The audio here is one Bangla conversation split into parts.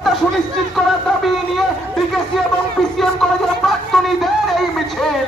সুনিশ্চিত করার দাবি নিয়ে বিকেসি এবং পিসিএম কলেজের প্রাক্তনীদের এই মিছিল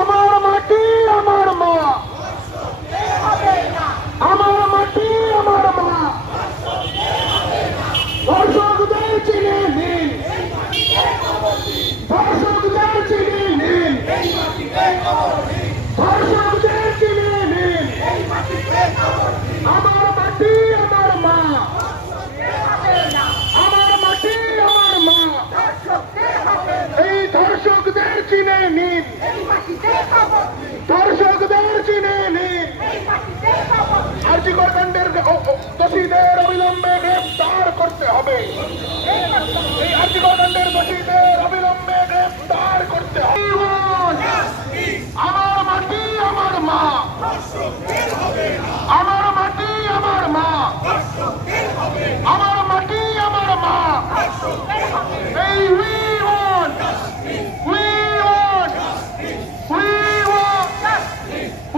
আমার মাটি আমার মা, আমার মাটি আমার মা, দর্শকদের চিনে নিন, দর্শকদের চিনে নিন, দর্শকদের চিনে নিন, আমার মাটি আমার মা, আমার মাটি আমার মা, এই দর্শকদের চিনে নিন, দর্শকদের চিনে নিন, আরজিকর কাণ্ডের দোষীদের অবিলম্বে গ্রেফতার করতে হবে, এই আরজিকর কাণ্ডের দোষীদের অবিলম্বে গ্রেফতার করতে হবে। আমার মাটি আমার মা, আমার মাটি আমার মা, আমার মাটি আমার মা, এই we want, we want, we want,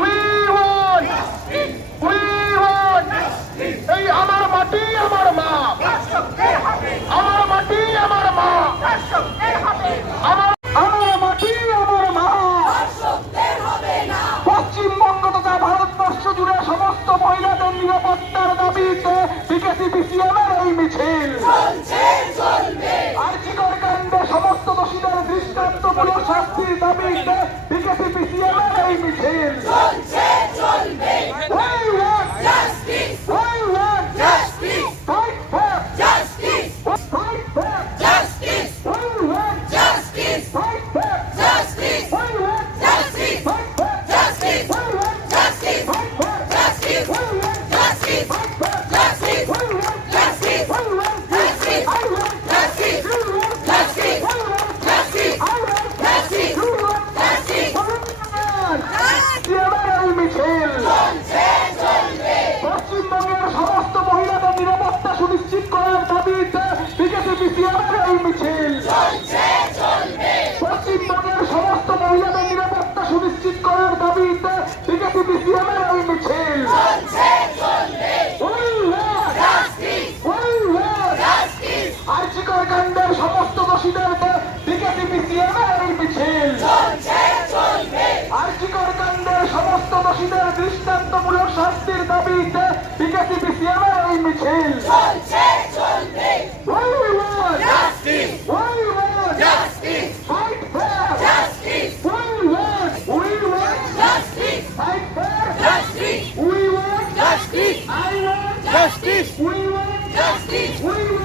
we want, we want, এই আমার মাটি আমার মা, আমার মাটি আমার মা, আমার মাটি আমার মা। পশ্চিমবঙ্গ তথা ভারতবর্ষ জুড়ে সমস্ত মহিলাদের নিরাপত্তার দাবিতে বিকেসি পিসিএমের এই মিছিল, আরজিকর কাণ্ডে সমস্ত দোষীদের দৃষ্টান্তমূলক শাস্তির দাবিতে বিকেসি পিসিএমের এই মিছিল। পশ্চিমবঙ্গের সমস্ত মহিলাদের নিরাপত্তা সুনিশ্চিত করার দাবিতে বিকেসি পিসিএমের এই মিছিল, পশ্চিমবঙ্গের সমস্ত মহিলাদের নিরাপত্তা সুনিশ্চিত করার দাবিতে বিকেসি পিসিএমের এই মিছিল। আরজিকর কাণ্ডের সমস্ত দোষীদেরকে বিকেসি পিসিএমের এই মিছিল, আরজিকর কাণ্ডের সমস্ত দোষীদের দৃষ্টান্তমূলক শাস্তির দাবিতে বিকেসি পিসিএমের এই মিছিল। We want justice.